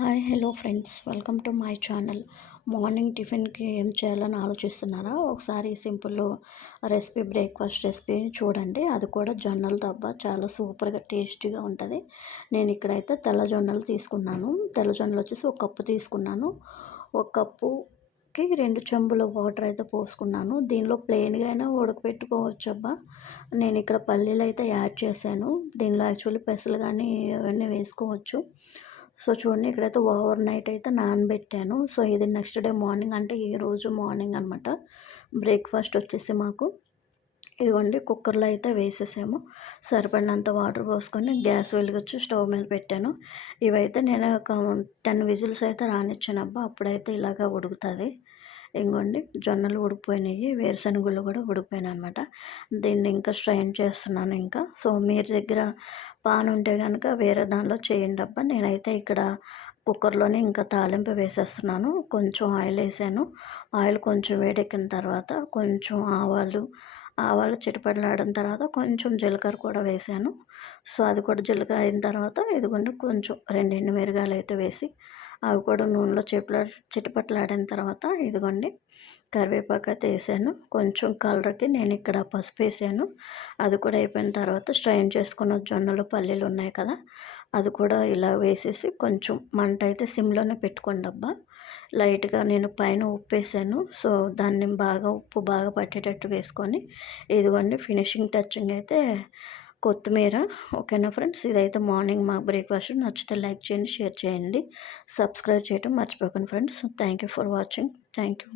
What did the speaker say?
Hi hello friends, welcome to my channel. Morning టిఫిన్కి ఏం చేయాలని ఆలోచిస్తున్నారా? ఒకసారి సింపుల్ రెసిపీ, బ్రేక్ఫాస్ట్ రెసిపీ చూడండి. అది కూడా జొన్నల దబ్బ చాలా సూపర్గా టేస్టీగా ఉంటుంది. నేను ఇక్కడైతే తెల్ల జొన్నలు తీసుకున్నాను. తెల్ల జొన్నలు వచ్చేసి ఒక కప్పు తీసుకున్నాను. ఒక కప్పుకి 2 చెంబుల వాటర్ అయితే పోసుకున్నాను. దీనిలో ప్లెయిన్గా అయినా ఉడకపెట్టుకోవచ్చు అబ్బా. నేను ఇక్కడ పల్లీలు అయితే యాడ్ చేశాను. దీనిలో యాక్చువల్లీ పెసలు కానీ అవన్నీ వేసుకోవచ్చు. సో చూడండి, ఇక్కడైతే ఓవర్ నైట్ అయితే నానబెట్టాను. సో ఇది నెక్స్ట్ డే మార్నింగ్, అంటే ఈరోజు మార్నింగ్ అనమాట బ్రేక్ఫాస్ట్ వచ్చేసి మాకు. ఇదిగోండి, కుక్కర్లో అయితే వేసేసాము. సరిపడినంత వాటర్ పోసుకొని గ్యాస్ వెలిగించి స్టవ్ మీద పెట్టాను. ఇవైతే నేను ఒక 10 విజిల్స్ అయితే రానిచ్చాను అబ్బా. అప్పుడైతే ఇలాగా ఉడుకుతుంది. ఇంకోండి, జొన్నలు ఉడికిపోయినాయి, వేరుశనగుళ్ళు కూడా ఉడికిపోయినాయి అనమాట. దీన్ని ఇంకా స్ట్రైన్ చేస్తున్నాను ఇంకా. సో మీరు దగ్గర పాన్ ఉంటే కనుక వేరే దానిలో చేయండి అబ్బా. నేనైతే ఇక్కడ కుక్కర్లోనే ఇంకా తాలింపు వేసేస్తున్నాను. కొంచెం ఆయిల్ వేసాను. ఆయిల్ కొంచెం వేడెక్కిన తర్వాత కొంచెం ఆవాలు చిటపటలాడిన తర్వాత కొంచెం జీలకర్ర కూడా వేసాను. సో అది కూడా జీలకర్ర అయిన తర్వాత ఇదిగోండి, కొంచెం 2 ఎండుమిరగాయలు అయితే వేసి అవి కూడా నూనెలో చిటపటలాడిన తర్వాత ఇదిగోండి, కరివేపాకు అయితే వేసాను. కొంచెం కలర్కి నేను ఇక్కడ పసుపు వేసాను. అది కూడా అయిపోయిన తర్వాత స్ట్రైన్ చేసుకున్న జొన్నలు, పల్లీలు ఉన్నాయి కదా, అది కూడా ఇలా వేసేసి కొంచెం మంట అయితే సిమ్లోనే పెట్టుకోండి అబ్బా. లైట్గా నేను పైన ఉప్పు వేసాను. సో దాన్ని ఉప్పు బాగా పట్టేటట్టు వేసుకొని ఇదిగోండి, ఫినిషింగ్ టచింగ్ అయితే కొత్తిమీర. ఓకేనా ఫ్రెండ్స్, ఇదైతే మార్నింగ్ మా బ్రేక్ఫాస్ట్. నచ్చితే లైక్ చేయండి, షేర్ చేయండి, సబ్స్క్రైబ్ చేయడం మర్చిపోకండి friends. Thank you for watching. Thank you.